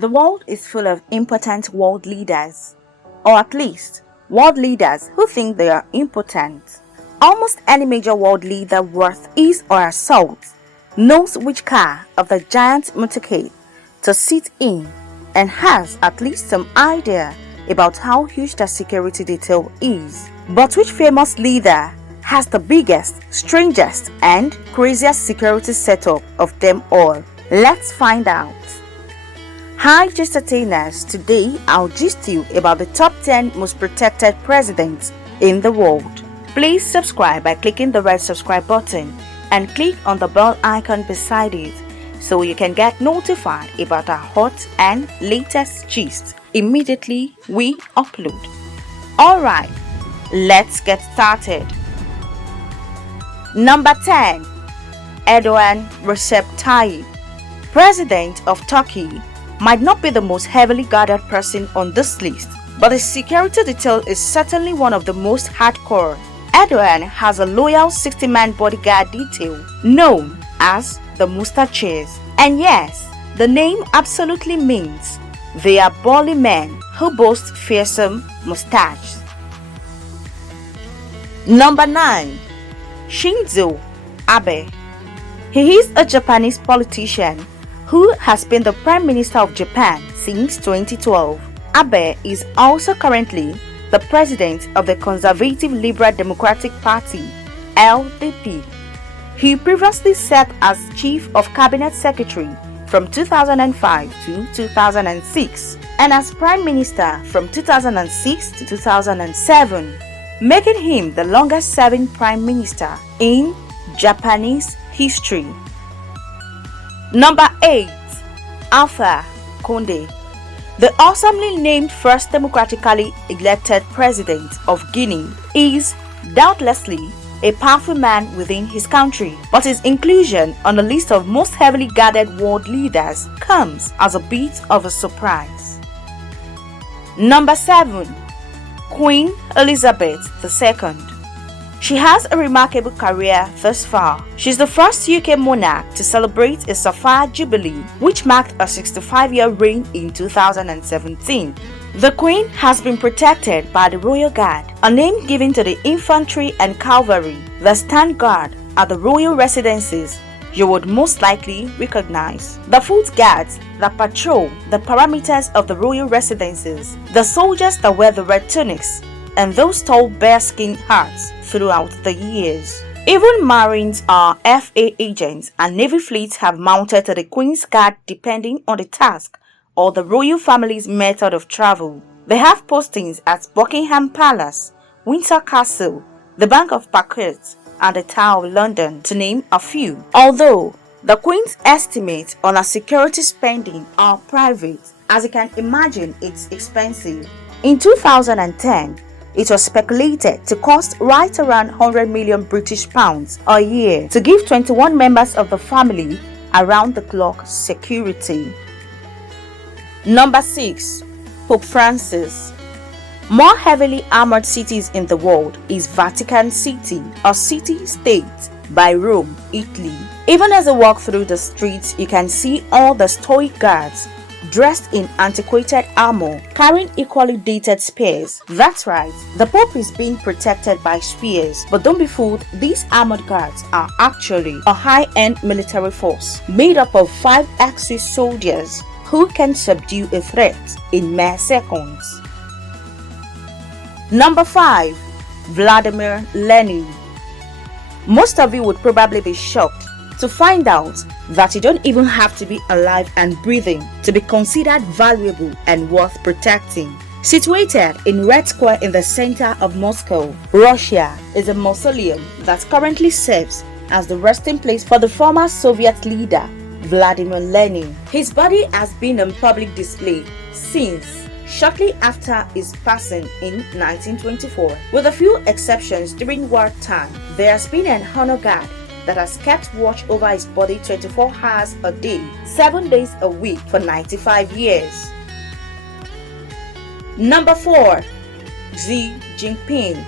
The world is full of impotent world leaders, or at least world leaders who think they are impotent. Almost any major world leader worth his or her salt knows which car of the giant motorcade to sit in and has at least some idea about how huge the security detail is. But which famous leader has the biggest, strangest and craziest security setup of them all? Let's find out. Hi Gistainers, today I'll gist you about the top 10 most protected presidents in the world. Please subscribe by clicking the red subscribe button and click on the bell icon beside it so you can get notified about our hot and latest gist immediately we upload. Alright, let's get started. Number 10. Erdogan Recep Tayyip, President of Turkey, might not be the most heavily guarded person on this list, but his security detail is certainly one of the most hardcore. Erdogan has a loyal 60-man bodyguard detail known as the Mustaches. And yes, the name absolutely means they are burly men who boast fearsome mustaches. Number 9. Shinzo Abe. He is a Japanese politician who has been the Prime Minister of Japan since 2012. Abe is also currently the President of the Conservative Liberal Democratic Party, LDP. He previously served as Chief of Cabinet Secretary from 2005 to 2006 and as Prime Minister from 2006 to 2007, making him the longest serving Prime Minister in Japanese history. Number 8. Alpha Conde. The awesomely named first democratically elected president of Guinea is doubtlessly a powerful man within his country, but his inclusion on the list of most heavily guarded world leaders comes as a bit of a surprise. Number 7. Queen Elizabeth II. She has a remarkable career thus far. She's the first UK monarch to celebrate a Sapphire Jubilee, which marked a 65-year reign in 2017. The Queen has been protected by the Royal Guard, a name given to the infantry and cavalry that stand guard at the royal residences you would most likely recognize. The foot guards that patrol the perimeters of the royal residences, the soldiers that wear the red tunics, and those tall bearskin hats throughout the years. Even Marines or FA agents and Navy fleets have mounted to the Queen's Guard depending on the task or the royal family's method of travel. They have postings at Buckingham Palace, Windsor Castle, the Bank of Parkett, and the Tower of London, to name a few. Although the Queen's estimates on her security spending are private, as you can imagine, it's expensive. In 2010, it was speculated to cost right around 100 million British pounds a year to give 21 members of the family around-the-clock security. Number 6. Pope Francis. More heavily armored cities in the world is Vatican City, a city-state by Rome, Italy. Even as you walk through the streets, you can see all the stoic guards dressed in antiquated armor, carrying equally dated spears. That's right, the Pope is being protected by spears. But don't be fooled, these armored guards are actually a high-end military force made up of 5 Axis soldiers who can subdue a threat in mere seconds. Number 5. Vladimir Lenin. Most of you would probably be shocked to find out that you don't even have to be alive and breathing to be considered valuable and worth protecting. Situated in Red Square in the center of Moscow, Russia, is a mausoleum that currently serves as the resting place for the former Soviet leader Vladimir Lenin. His body has been on public display since shortly after his passing in 1924. With a few exceptions during wartime, there has been an honor guard that has kept watch over his body 24 hours a day, 7 days a week for 95 years. Number 4. Xi Jinping.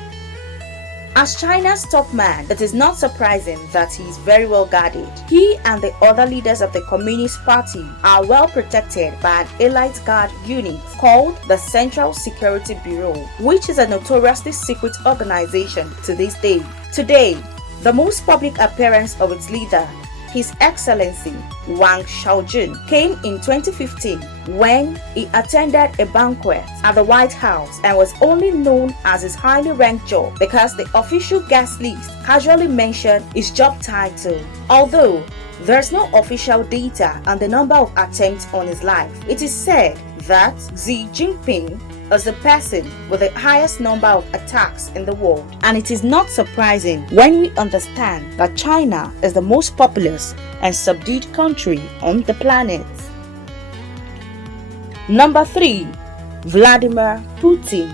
As China's top man, it is not surprising that he is very well guarded. He and the other leaders of the Communist Party are well protected by an elite guard unit called the Central Security Bureau, which is a notoriously secret organization to this day. Today, the most public appearance of its leader, His Excellency Wang Shaojun, came in 2015 when he attended a banquet at the White House and was only known as his highly ranked job because the official guest list casually mentioned his job title. Although there's no official data on the number of attempts on his life, it is said that Xi Jinping is the person with the highest number of attacks in the world. And it is not surprising when we understand that China is the most populous and subdued country on the planet. Number 3. Vladimir Putin.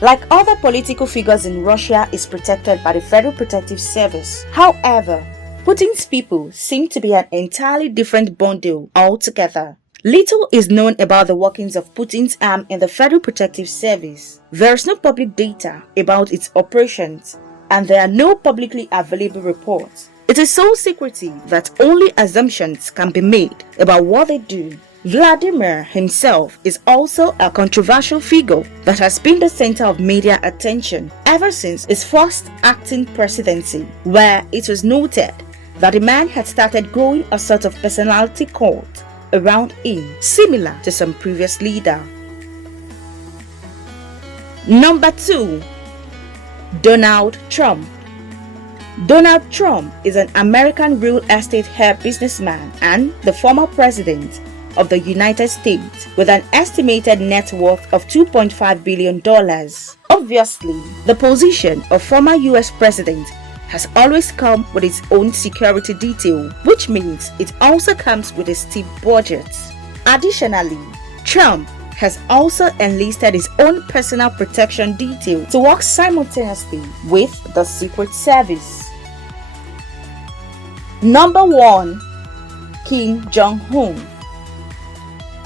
Like other political figures in Russia, is protected by the Federal Protective Service. However, Putin's people seem to be an entirely different bundle altogether. Little is known about the workings of Putin's arm in the Federal Protective Service. There is no public data about its operations, and there are no publicly available reports. It is so secretive that only assumptions can be made about what they do. Vladimir himself is also a controversial figure that has been the center of media attention ever since his first acting presidency, where it was noted that the man had started growing a sort of personality cult around him, similar to some previous leader. Number 2. Donald Trump. Donald Trump is an American real estate heir businessman and the former president of the United States with an estimated net worth of $2.5 billion. Obviously, the position of former US president has always come with its own security detail, which means it also comes with a steep budget. Additionally, Trump has also enlisted his own personal protection detail to work simultaneously with the Secret Service. Number 1. Kim Jong-un.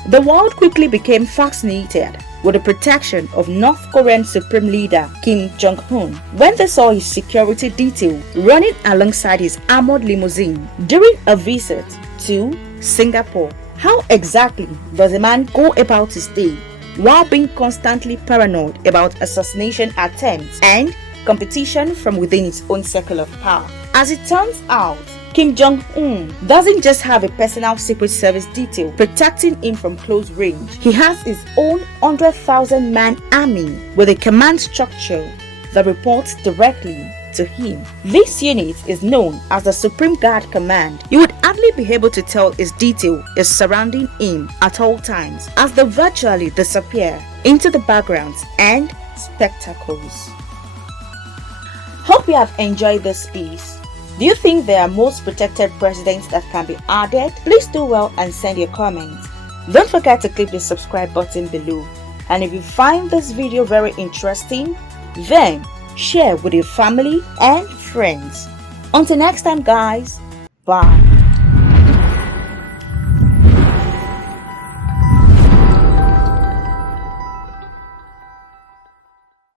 The world quickly became fascinated with the protection of North Korean Supreme Leader Kim Jong-un when they saw his security detail running alongside his armored limousine during a visit to Singapore. How exactly does a man go about his day while being constantly paranoid about assassination attempts and competition from within his own circle of power? As it turns out, Kim Jong-un doesn't just have a personal Secret Service detail protecting him from close range. He has his own 100,000-man army with a command structure that reports directly to him. This unit is known as the Supreme Guard Command. You would hardly be able to tell his detail is surrounding him at all times, as they virtually disappear into the backgrounds and spectacles. Hope you have enjoyed this piece. Do you think there are most protected presidents that can be added? Please do well and send your comments. Don't forget to click the subscribe button below. And if you find this video very interesting, then share with your family and friends. Until next time guys, bye.